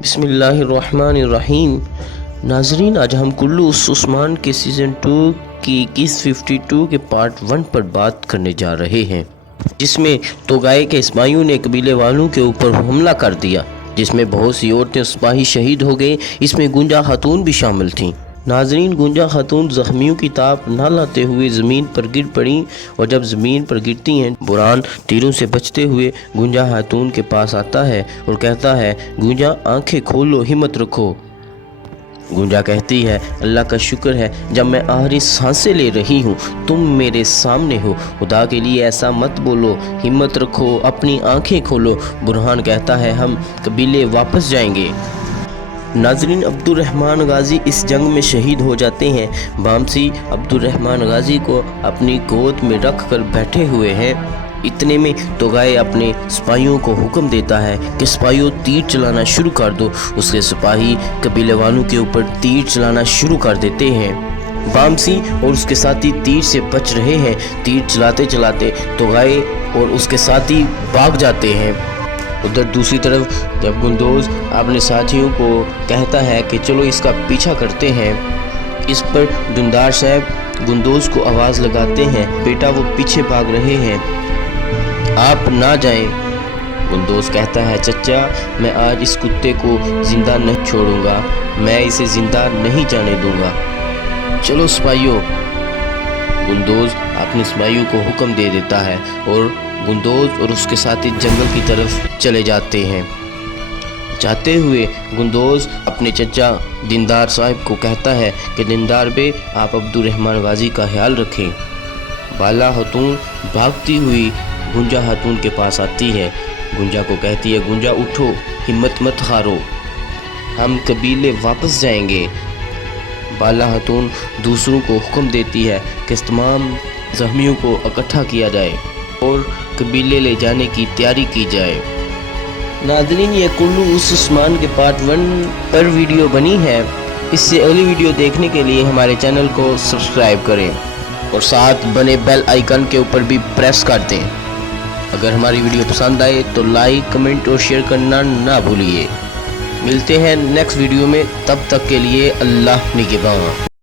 بسم اللہ الرحمن الرحیم۔ ناظرین، آج ہم کلو عثمان کے سیزن 2 کی 51 کے پارٹ 1 پر بات کرنے جا رہے ہیں، جس میں توغائے کے سپاہیوں نے قبیلے والوں کے اوپر حملہ کر دیا، جس میں بہت سی عورتیں سپاہی شہید ہو گئے۔ اس میں گنجا خاتون بھی شامل تھیں۔ ناظرین، گنجا خاتون زخمیوں کی تاپ نہ لاتے ہوئے زمین پر گر پڑیں، اور جب زمین پر گرتی ہیں برہان تیروں سے بچتے ہوئے گنجا خاتون کے پاس آتا ہے اور کہتا ہے، گنجا آنکھیں کھولو، ہمت رکھو۔ گنجا کہتی ہے، اللہ کا شکر ہے، جب میں آخری سانسیں لے رہی ہوں تم میرے سامنے ہو، خدا کے لیے ایسا مت بولو، ہمت رکھو، اپنی آنکھیں کھولو۔ برہان کہتا ہے، ہم قبیلے واپس جائیں گے۔ ناظرین، عبد الرحمن غازی اس جنگ میں شہید ہو جاتے ہیں۔ بامسی عبد الرحمن غازی کو اپنی گود میں رکھ کر بیٹھے ہوئے ہیں۔ اتنے میں توغائے اپنے سپاہیوں کو حکم دیتا ہے کہ سپاہیوں تیر چلانا شروع کر دو۔ اس کے سپاہی قبیلے والوں کے اوپر تیر چلانا شروع کر دیتے ہیں۔ بامسی اور اس کے ساتھی تیر سے بچ رہے ہیں۔ تیر چلاتے چلاتے توغائے اور اس کے ساتھی بھاگ جاتے ہیں۔ ادھر دوسری طرف جب گندوز اپنے ساتھیوں کو کہتا ہے کہ چلو اس کا پیچھا کرتے ہیں، اس پر دندار صاحب گندوز کو آواز لگاتے ہیں، بیٹا وہ پیچھے بھاگ رہے ہیں، آپ نہ جائیں۔ گندوز کہتا ہے، چچا میں آج اس کتے کو زندہ نہیں چھوڑوں گا، میں اسے زندہ نہیں جانے دوں گا، چلو سپاہیوں۔ گندوز اپنے سپاہیوں کو حکم دے دیتا ہے اور گندوز اور اس کے ساتھی جنگل کی طرف چلے جاتے ہیں۔ جاتے ہوئے گندوز اپنے چچا دیندار صاحب کو کہتا ہے کہ دیندار بے، آپ عبد الرحمن غازی کا خیال رکھیں۔ بالا خاتون بھاگتی ہوئی گنجا خاتون کے پاس آتی ہے۔ گنجا کو کہتی ہے، گنجا اٹھو، ہمت مت ہارو، ہم قبیلے واپس جائیں گے۔ بالا خاتون دوسروں کو حکم دیتی ہے کہ تمام زخمیوں کو اکٹھا کیا جائے اور قبیلے لے جانے کی تیاری کی جائے۔ ناظرین، یہ کلو عثمان کے پارٹ 1 پر ویڈیو بنی ہے۔ اس سے اگلی ویڈیو دیکھنے کے لیے ہمارے چینل کو سبسکرائب کریں اور ساتھ بنے بیل آئیکن کے اوپر بھی پریس کر دیں۔ اگر ہماری ویڈیو پسند آئے تو لائک، کمنٹ اور شیئر کرنا نہ بھولیے۔ ملتے ہیں نیکسٹ ویڈیو میں، تب تک کے لیے اللہ نگہباں۔